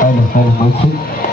पाहिलं पाहिलं माहिती NS,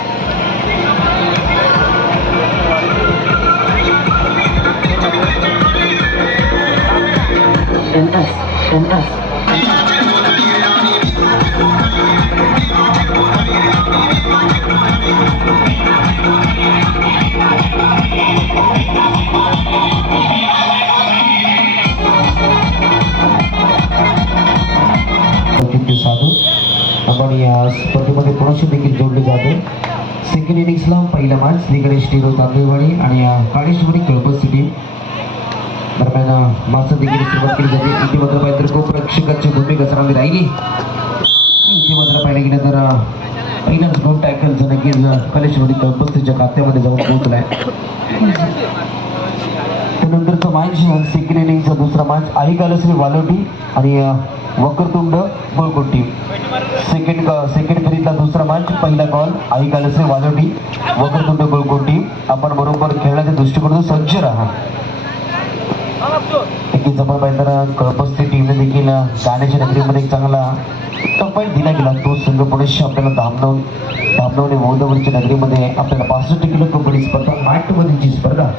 स्पर्धेमध्ये पुरुष देखील जोडले जाते. सेकंड इनिंग्सला पहिला मॅच श्री गणेश टिरो तांबेवाडी आणि काळेश्वरी कळपत सिटी दरम्यान माणसं देखील सुरुवात केली जाते. इथे मात्र पाहिजे तर खूप प्रेक्षकाची भूमिका चांगली राहिली. इथे मात्र पाहिलं गेलं तर अं, पहिलाच दोन टॅकल नक्कीच अं, काळेश्वरी कळपस्तीच्या खात्यामध्ये जाऊन पोहोचलाय. त्यानंतरचा मॅच सेकंड इनिंगचा दुसरा मॅच आई कालश्री वालोटी आणि वक्रतुंड गोलकोटी सेकंड सेकंड फेरीतला दुसरा मॅच पहिला कॉल आई कालसे वालोटी वक्रतुंड गोलकोटी आपण बरोबर खेळण्याच्या दृष्टिकोनातून सज्ज राहा. नक्कीच आपण पाहिजे तर कळपस्ती टीमने देखील गाण्याच्या नगरीमध्ये एक चांगला टप्पाईट दिला गेला. तो संघ पुढेशी आपल्याला धामणवून धामणवणे बौद्धवरच्या नगरीमध्ये आपल्याला पासष्ट किलो कबड्डी स्पर्धा मॅटमधीलची स्पर्धा.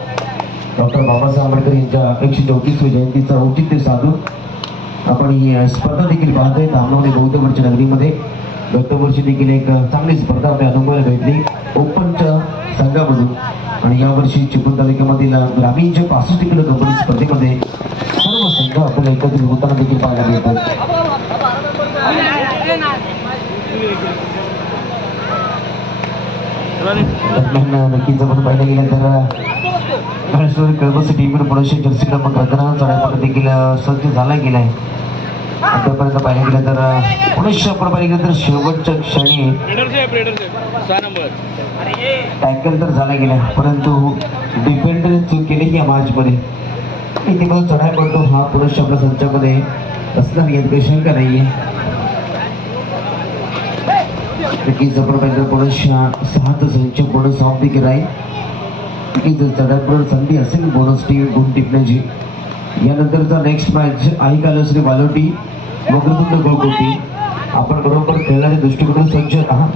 डॉक्टर बाबासाहेब आंबेडकर यांच्या एकशे चौतीसवी जयंतीचा औचित्य साधून आपण ही स्पर्धा देखील पाहतोय. धामणवणे बौद्ध वर्ष नगरीमध्ये गत वर्षी देखील एक चांगली स्पर्धा आपल्या अनुभवायला भेटली. ओपनच्या संघामधून आणि यावर्षी चिपळूण तालुक्यामधील अ, ग्रामीणच्या पासष्ट किलो कंपनी स्पर्धेमध्ये सर्व संघ आपल्याला एकत्रित होताना देखील पाहायला मिळतात. नक्कीच आपण पाहिलं गेलं तर गणेश्वर कळबस टीमकडे पुढे जर्सी क्रमांक अकरा चढायपट देखील सज्ज झाला गेला आहे आतापर्यंत पाहिलं गेलं तर पुढे आपण पाहिलं गेलं तर शेवटच्या क्षणी टॅकल तर झाला गेला परंतु डिफेंडर चूक केली या मॅचमध्ये इथे मला चढाय पडतो हा पुरुष आपल्या संचामध्ये असणार यात काही शंका नाहीये. नक्कीच आपण पाहिजे पुरुष सहाच संच बोनस ऑफ देखील राहील. की जर पडून संधी असेल बोनस टीम गुण टिपण्याची. यानंतरचा नेक्स्ट मॅच आई कालश्री बालोटी वक्रतुंड गोलकोटी. आपण बरोबर खेळण्याच्या दृष्टिकोनातून सज्ज राहा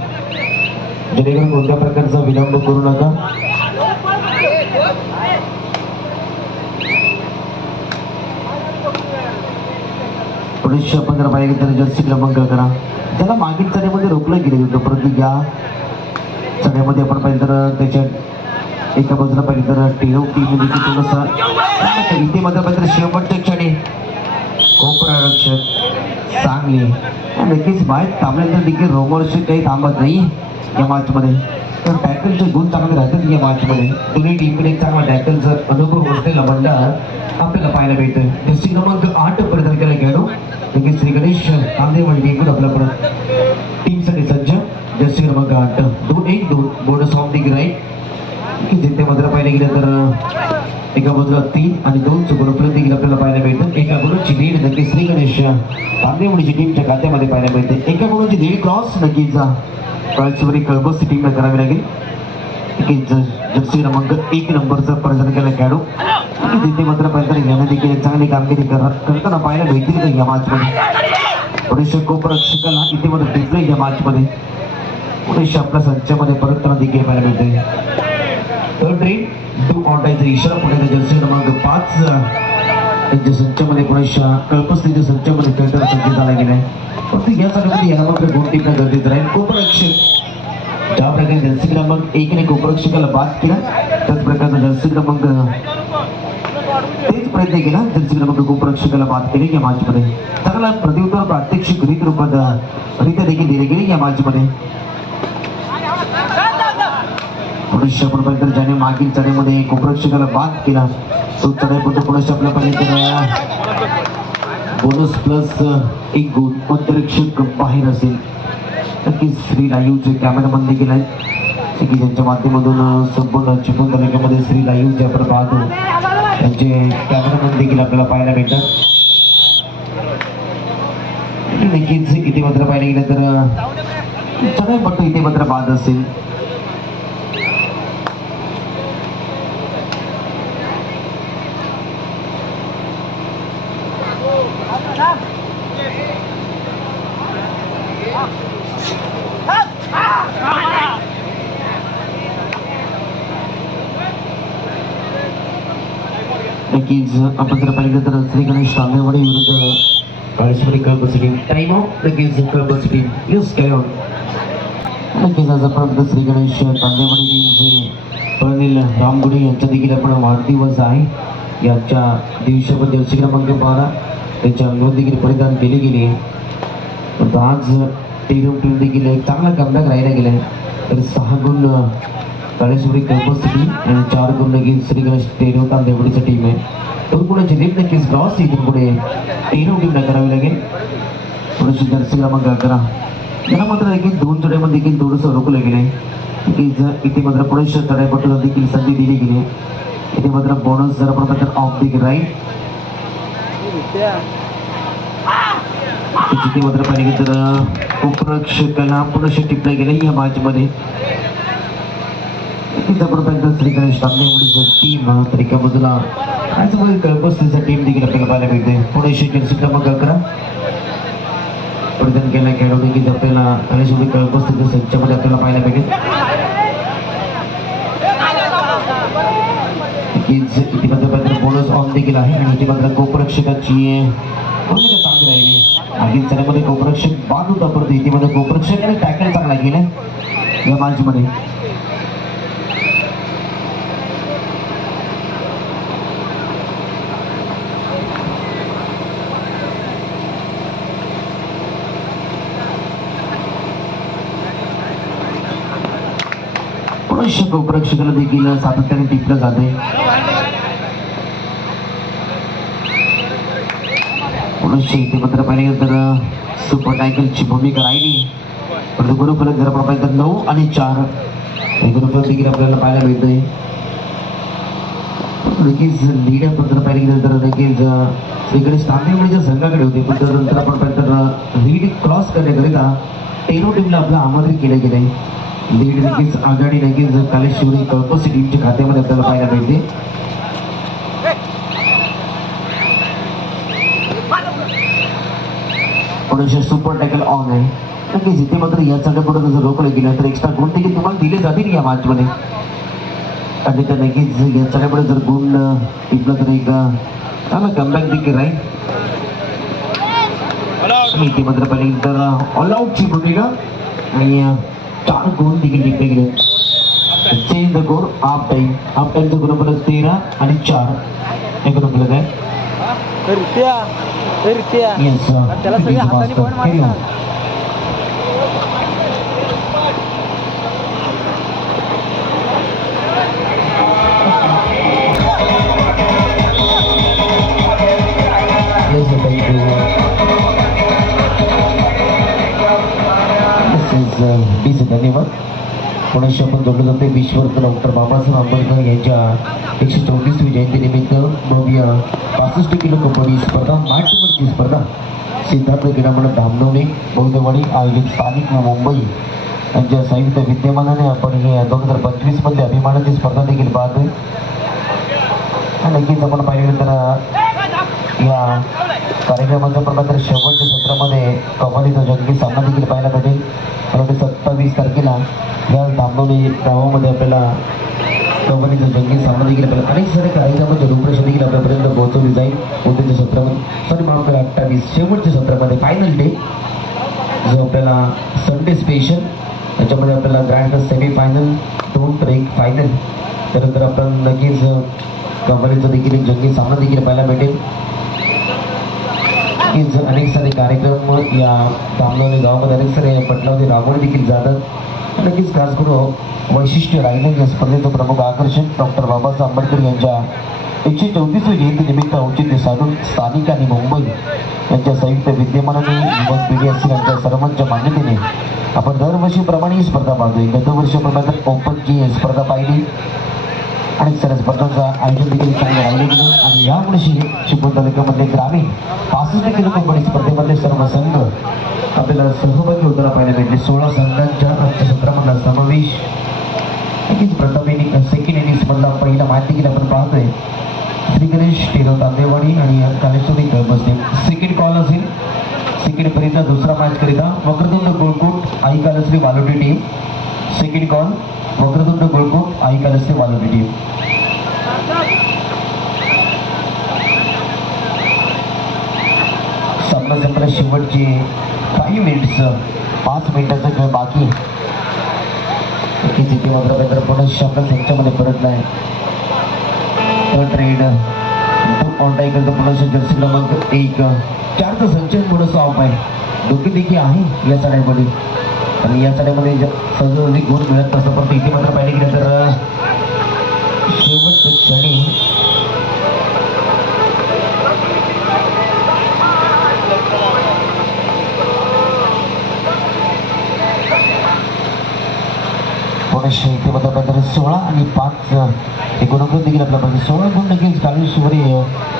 जेणेकरून कोणत्या प्रकारचा विलंब करू नका. पुढे पंधरा पाहिजे तर जर्सी क्रमांक करा. त्याला मागील चढ्यामध्ये रोखलं गेलं होतं परंतु या चढ्यामध्ये आपण पाहिजे तर त्याच्या एका बाजूला पाहिजे तर टेव टीम देखील थोडासा इथे मात्र पाहिजे शेवटच्या क्षणी कोपर आरक्षक चांगले. नक्कीच बाहेर थांबल्यानंतर देखील रोमर्स काही थांबत नाही या मॅचमध्ये तर टॅकलचे गुण चांगले राहतात या मॅचमध्ये दोन्ही टीमकडे एक चांगला टॅकलचा अनुभव असलेला मंडळ आपल्याला पाहायला मिळतोय. जर्सी क्रमांक आठ परिधान केला खेळाडू नक्कीच श्री गणेश कांदे म्हणजे एकूण आपल्याकडं टीमसाठी सज्ज. जर्सी क्रमांक आठ. दोन एक दोन. बोनस ऑफ दी राईट इकडे गेलं तर एका बाजूला तीन आणि दोन गुणफलक देखील आपल्याला पाहायला मिळतं. एका गुरुची दीड नक्की श्री गणेश तांदेवडीची टीमच्या खात्यामध्ये पाहायला मिळते. एका गुणाची दीड क्रॉस नक्कीच कळसवरी कळबस टीमला करावी लागेल. जर्सी क्रमांक एक नंबरचा प्रदान केला खेळाडू. आणि तिथे मात्र पाहिजे याने देखील चांगली कामगिरी करताना पाहायला भेटतील का या मॅचमध्ये पुरेशा कोपरक्षकाला इथे मात्र भेटलं या मॅचमध्ये पुरेशा आपल्या संचामध्ये परतताना देखील पाहायला मिळते थर्ड रेट टू ऑटायचा इशारा पुण्याचा जर्सी क्रमांक पाच त्यांच्या संचामध्ये पुण्याच्या कल्पस्त्रीच्या संचामध्ये खेळताना सज्ज झाला गेलाय फक्त यासाठी याला मात्र गुण टिपणं गरजेचं राहील कोपरक्षक ज्या प्रकारे जर्सी क्रमांक एकने कोपरक्षकाला बाद केला त्याच प्रकारचा जर्सी क्रमांक तेच प्रयत्न केला जर्सी क्रमांक कोपरक्षकाला बाद केले या मॅचमध्ये चांगला प्रत्युत्तर प्रात्यक्षिक रीत रूपात रित्या देखील दिले गेले या मॅचमध्ये पुरुष आपण ज्याने मागील चढाईमध्ये एक उपरक्षकाला बाद केला तो चढाईपर्यंत पुरुष आपल्या पर्यंत बोनस प्लस एक गुण अंतरिक्षक बाहेर असेल. नक्कीच श्री लाईव्हचे कॅमेरामन देखील आहेत. की ज्यांच्या माध्यमातून संपूर्ण चिपळूण तालुक्यामध्ये श्री लाईव्हचे आपण पाहतो. त्यांचे कॅमेरामन देखील आपल्याला पाहायला भेटतात. नक्कीच इथे मात्र पाहायला गेलं तर चढाई पट्टू इथे मात्र बाद असेल. नक्कीच आपण जर पाहिलं तर श्री गणेश तांबेवाडी विरुद्ध काळेश्वरी कळपसिटी टाइम ऑफ नक्कीच कळपसिटी यस कॅरी ऑन नक्कीच आज आपण श्री गणेश तांबेवाडी जे प्रनिल रामगुडी यांचा देखील आपण वाढदिवस आहे याच्या दिवशी जर्सी क्रमांक बारा त्याच्या अंगावर देखील परिधान केले गेले आज टेरम टीम देखील एक चांगला कमबॅक राहिला गेला तर सहा गुण काळेश्वरी कल्पस्थिती आणि चार गुण नक्कीच श्री गणेश टेरव तांदेवडीचं टीम आहे. दोन गुणाची लीड नक्कीच क्रॉस इथून पुढे टेरव टीमला करावी लागेल. थोडीशी जर्सी क्रमांक अकरा याला मात्र देखील दोन जोड्यामध्ये देखील थोडंसं रोखलं गेले. की जर इथे मात्र पुढे चढाईपटूला देखील संधी दिली गेली. इथे मात्र बोनस जर आपण तर ऑफ देखील राहील. तिथे मात्र पाहिजे तर उपरक्षकाला पुनश टिपल्या गेले या मॅचमध्ये तिथं आपण पाहिजे श्री गणेश तांबेवाडीचं टीम तर एका बाजूला त्याच्यामध्ये कळपस्तीचा टीम देखील आपल्याला पाहायला मिळते पुणे जर्सी क्रमांक अकरा प्रदान केला खेळाडू देखील आपल्याला गणेशवाडी कळपस्तीच्या संचामध्ये आपल्याला पाहायला मिळेल पाहिजे बोनस ऑन देखील आहे आणि ती मात्र गोपरक्षकाची भूमिका चांगली राहिली मागील चण्यामध्ये गोपरक्षक बाद होता परंतु इथे मध्ये गोपरक्षकाने टॅकल चांगला केला या मॅचमध्ये पुनश्च गोपरक्षकाला देखील सातत्याने टिपलं जाते पुनश्च इथे मात्र पाहिजे तर सुपर टायकलची भूमिका राहिली. परंतु गुरुफलक जर आपण पाहिजे तर नऊ आणि चार. हे गुरुफलक देखील आपल्याला पाहायला मिळतंय. नक्कीच लीड पत्र पाहिलं पाहिजे गेलं तर नक्कीच इकडे तांबेवाडीच्या संघाकडे होते. पण त्यानंतर आपण पाहिजे तर लीड क्रॉस करण्याकरिता टेरो टीमला आपलं आमंत्रित केलं गेलं लीड लगेच आघाडी लगेच कालेश्वरी कळपसी टीमच्या खात्यामध्ये आपल्याला पाहायला मिळते. सुपर टॅकल ऑन आहे. नक्कीच इथे मात्र या पुढे जर रोखलं गेलं तर एक्स्ट्रा गुण देखील तुम्हाला दिले जातील या मॅचमध्ये आणि तर नक्कीच या सगळ्यापुढे जर गुण टिपलं तर एक चांगला कमबॅक देखील राहील. इथे मात्र पहिले तर ऑल आउटची भूमिका. आणि चार गुण देखील टिपले गेले change the goal half time half टाईमचं गुण परत तेरा आणि चार हे गुण आपलं काय रित्या रित्या येस त्याला सगळे हाताने point मारतात. This धन्यवाद पुण्याशी आपण जोडलं जाते विश्वरत्न डॉक्टर बाबासाहेब आंबेडकर यांच्या एकशे चौतीसवी जयंतीनिमित्त भव्य पासष्ट किलो कबड्डी स्पर्धा नाट्यवरची स्पर्धा सिद्धार्थ क्रीडामंडळ धामनवणे बौद्धवाडी आयोजित स्थानिक व मुंबई. यांच्या संयुक्त विद्यमानाने आपण हे दोन हजार पंचवीसमध्ये अभिमानाची स्पर्धा देखील पाहतोय. आणि नक्कीच आपण पाहिलं तर या कार्यक्रमाच्या प्रमाणे शेवटच्या सत्रामध्ये कबड्डीचा जंगी सामना देखील पाहायला भेटेल. परंतु सत्तावीस तारखेला या दामोली गावामध्ये आपल्याला कबड्डीचा जंगी सामना देखील आपल्याला अनेक सारे कार्यक्रमाचे रूपरेषा देखील आपल्यापर्यंत पोहोचवली जाईल उद्याच्या सत्रामध्ये. सॉरी माफ करा अठ्ठावीस शेवटच्या सत्रामध्ये. फायनल डे जो आपल्याला संडे स्पेशल त्याच्यामध्ये आपल्याला ग्रँड सेमी फायनल दोन तर एक फायनल त्यानंतर आपण नक्कीच कबड्डीचा देखील एक जंगी सामना देखील पाहायला भेटेल. नक्कीच अनेक सारे कार्यक्रम या दामलोली गावामध्ये अनेक सारे पटलावधी राबवले देखील जातात. नक्कीच खास करून वैशिष्ट्य राहिलं या स्पर्धेचं प्रमुख आकर्षण डॉक्टर बाबासाहेब आंबेडकर यांच्या एकशे चौतीसवी जयंतीनिमित्त औचित्य साधून स्थानिक आणि मुंबई यांच्या संयुक्त विद्यमानाने युवक पिढी असतील यांच्या सर्वांच्या मान्यतेने आपण दरवर्षीप्रमाणे ही स्पर्धा पाहतोय. गतवर्षीप्रमाणे ओपनची स्पर्धा पाहिली. अनेक साऱ्या स्पर्धांचं आयोजन देखील चांगलं राहिलं गेलं आणि यामुळे चिपळूण तालुक्यामध्ये ग्रामीण पासष्ट किलो कंपनी स्पर्धेमध्ये सर्व संघ आपल्याला सहभागी होताना पाहायला भेटले. सोळा संघांच्या आजच्या सत्रामधला समावेश. नक्कीच प्रथम इनिंग सेकंड स्पर्धा पहिला माहिती देखील आपण पाहतोय. श्री गणेश टेरव तांदेवाडी आणि कालेश्वरी बसते सेकंड कॉल असेल. सेकंड पर्यंत दुसरा मॅच करिता Vakratund Golkot Aai Kalshri Valoti team second call Vakratunda group అవి కలిస్తే వాళ్ళు రెడీ सगळं सगळं शेवटचे काही मिनिट्स पाच मिनिटाचा खेळ बाकी जिथे मात्र काहीतरी पुन्हा शब्द त्यांच्यामध्ये परत नाही. तर ट्रेड तर जर्सी एक. संचयन पुढं ऑफ आहे. डोके देखील आहे या चढाईमध्ये आणि या चढाईमध्ये ज- सहजासहजी गुण मिळत नसतं परंतु इथे मात्र सोळा आणि पाच हे देखील आपल्या पाहिजे सोळा गुण देखील कालवी शिवरी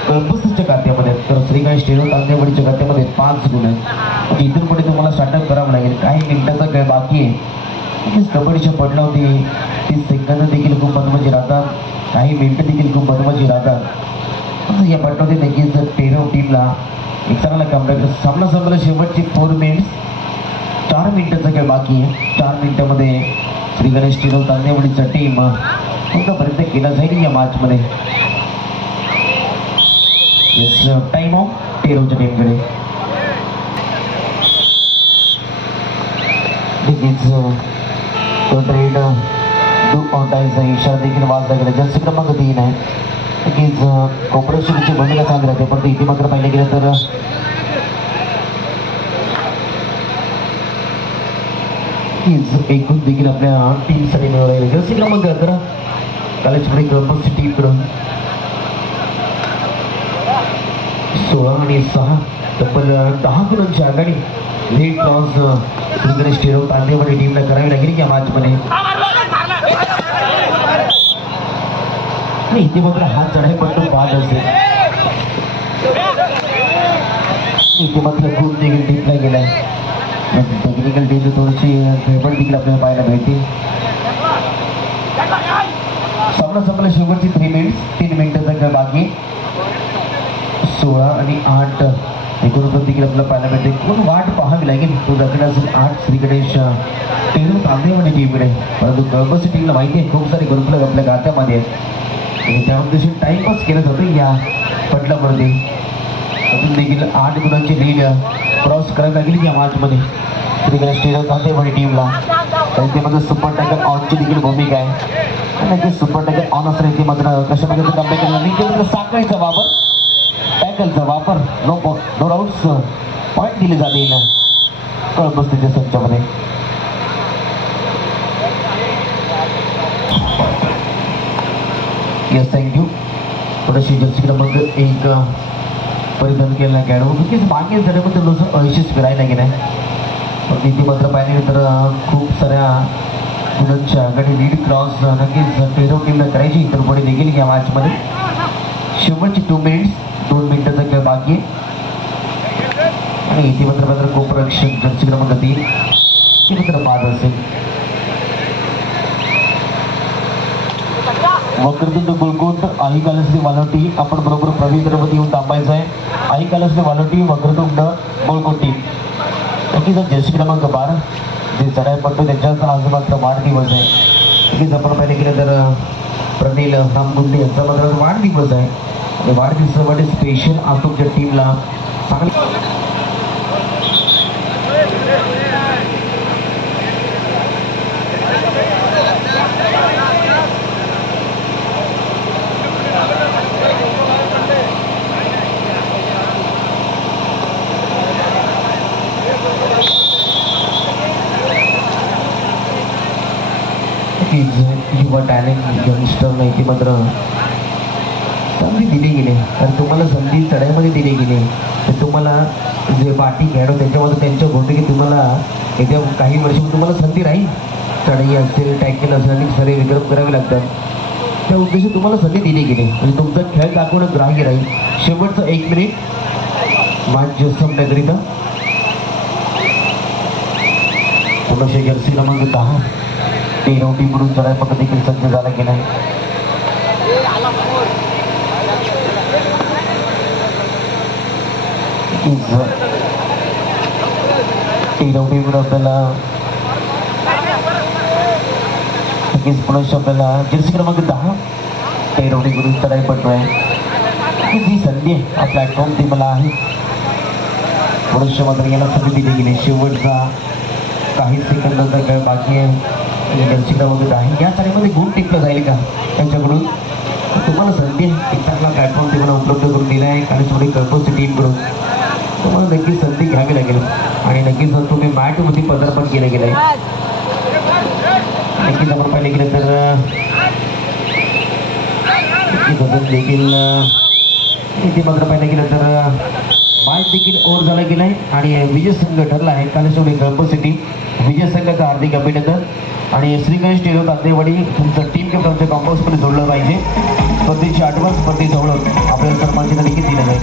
कळंबसच्या खात्यामध्ये तर श्रीकाय स्टेडियम तांदेवाडीच्या खात्यामध्ये पाच गुण आहेत इथून पुढे तुम्हाला स्टार्टअप करावं लागेल काही मिनिटाचा खेळ बाकी आहे कबड्डीच्या पडला होती तीस सेकंद देखील खूप महत्त्वाची राहतात काही मिनिटं देखील खूप महत्त्वाची राहतात या पडलावती नक्कीच टेरो टीमला एक चांगला कमबॅक सामना संपला शेवटचे फोर मिनिट्स चार मिनिटाचा खेळ बाकी आहे चार मिनिटामध्ये श्री गणेश टिरो तांदेवाडीचा टीम कुठपर्यंत केला जाईल या मॅचमध्ये येस टाइम ऑफ टेरोच्या टीमकडे नक्कीच तो ट्रेड दू ऑटायचा इशारा देखील वाजला जर्सी क्रमांक तीन आहे. नक्कीच भूमिका राहते पण इथे मात्र पाहिलं गेलं तर नक्कीच एकूण देखील आपल्या टीमसाठी मिळवलेलं जसे क्रमांक अकरा कॉलेजकडे कॅम्पस टीमकडून सोळा आणि सहा तब्बल दहा गुणांची आघाडी लेट क्रॉस श्री गणेश टिरो तांदेवाडी टीमला करावी लागेल या मॅचमध्ये नाही इथे मात्र हात चढाई पडतो बाद असेल इथे मात्र गुण देखील टीमला गेलाय टेक्निकल टीम थोडीशी गडबड देखील आपल्याला पाहायला मिळते सामना संपला शेवटची थ्री मिनिट्स तीन मिनिटाचा खेळ बाकी। सोळा आणि आठ एकूण देखील आपल्याला पाहायला मिळते कोण वाट पाहावी लागेल तो दाखल असेल आठ श्री गणेश टेरू तांदेवाडी टीमकडे परंतु कळबस टीमला माहिती आहे खूप सारे गुरुकुल आपल्या गात्यामध्ये आहेत आणि त्या उद्देशी टाइमपास केलं जातं या पटलामध्ये अजून देखील आठ गुणांची लीड क्रॉस करायला लागली या मॅचमध्ये तिकडे स्टेजवर जाते तांदेवाडी टीमला. कारण ते माझं सुपर टॅकर ऑनची देखील भूमिका आहे. आणि नक्कीच सुपर टॅकर ऑन असणार ते मात्र कशा प्रकारचं कम्बॅक केलं निकेंद्र साखळीचा वापर. टॅकलचा वापर. नो नो डाऊट्स पॉईंट दिले जातील कळबस्तीच्या संचामध्ये. येस थँक्यू थोडीशी जर्सी क्रमांक एक परिधान केलेला खेळाडू नक्कीच मागील जण्यामध्ये लोक अयशस्वी राहिला की नाही. पण तिथे मात्र पाहिले तर खूप साऱ्या मुलांच्या आघाडी लीड क्रॉस नक्कीच फेरो टीमला करायची. तर पुढे देखील या मॅचमध्ये शेवटचे टू मिनिट्स दोन मिनिटाचा खेळ बाकी आणि इथे मात्र मात्र कोपरक्षक जर्सी क्रमांक तीन. ती मात्र बाद असेल. वक्रतुंड गुळकोट आई कालसली वालोटी आपण बरोबर प्रवीणमध्ये येऊन थांबायचं आहे. आई कालसली वालोटी वक्रतुंड गुळकोटी नक्कीच हा क्रमांक बार. जे चढाई पडतो त्यांच्यात आज मात्र वाढदिवस आहे. नक्कीच आपण पाहिलं गेलं तर प्रनिल रामगुंडे यांचा मात्र वाढदिवस आहे. आणि वाढदिवसासाठी स्पेशल आज तुमच्या टीमला चांगली की किंवा टॅलेंट यंगस्टर नाही मात्र संधी दिली गेली. आणि तुम्हाला संधी चढाईमध्ये दिली गेली. तर तुम्हाला जे बाटी खेळाडू त्यांच्यामध्ये त्यांच्या भूमिकेत तुम्हाला येत्या काही वर्षामध्ये तुम्हाला संधी राहील. चढाई असेल टॅकल असेल आणि सरे विक्रम करावे लागतात. त्या उद्देशी तुम्हाला संधी दिली गेली. म्हणजे तुमचा खेळ दाखवणं ग्राह्य राहील. शेवटचं एक मिनिट मॅच संपण्याकरिता पुन्हा जर्सी क्रमांक दहा. तेरवटी म्हणून चढाई पक्ष देखील सज्ज झाला गेला तेरवटी म्हणून आपल्याला नक्कीच पुन्हा आपल्याला जर्सी क्रमांक दहा. तेरवटी गुरु चढाई पडतो आहे ही जी संधी आहे हा प्लॅटफॉर्म ती मला आहे. पुरुष मात्र याला संधी दिली गेली. शेवटचा काही सेकंदाचा खेळ बाकी आहे. दर्शकामध्ये आहे. या चालीमध्ये गुण टिकलं जाईल का त्यांच्याकडून? तुम्हाला संधी आहे. एक चांगला प्लॅटफॉर्म तुम्हाला उपलब्ध करून दिला आहे. आणि थोडी कर्पोची टीमकडून तुम्हाला नक्कीच संधी घ्यावी लागेल. आणि नक्कीच जर तुम्ही मॅटमध्ये पदार्पण केलं गेलं आहे नक्कीच आपण पाहिलं गेलं तर नक्कीच देखील इथे मात्र पाहिलं गेलं तर मॅच देखील ओव्हर झाला की नाही? आणि विजय संघ ठरला आहे. कालेश्वरी सिटी. विजय संघाचं हार्दिक अभिनंदन. आणि श्री गणेश टेलो तांदेवाडी तुमचं टीम किंवा तुमच्या कॉम्पाऊंडमध्ये जोडलं पाहिजे. स्पर्धेची आठवण स्पर्धेचं ओळख आपल्याला सर्वांची देखील दिलं जाईल.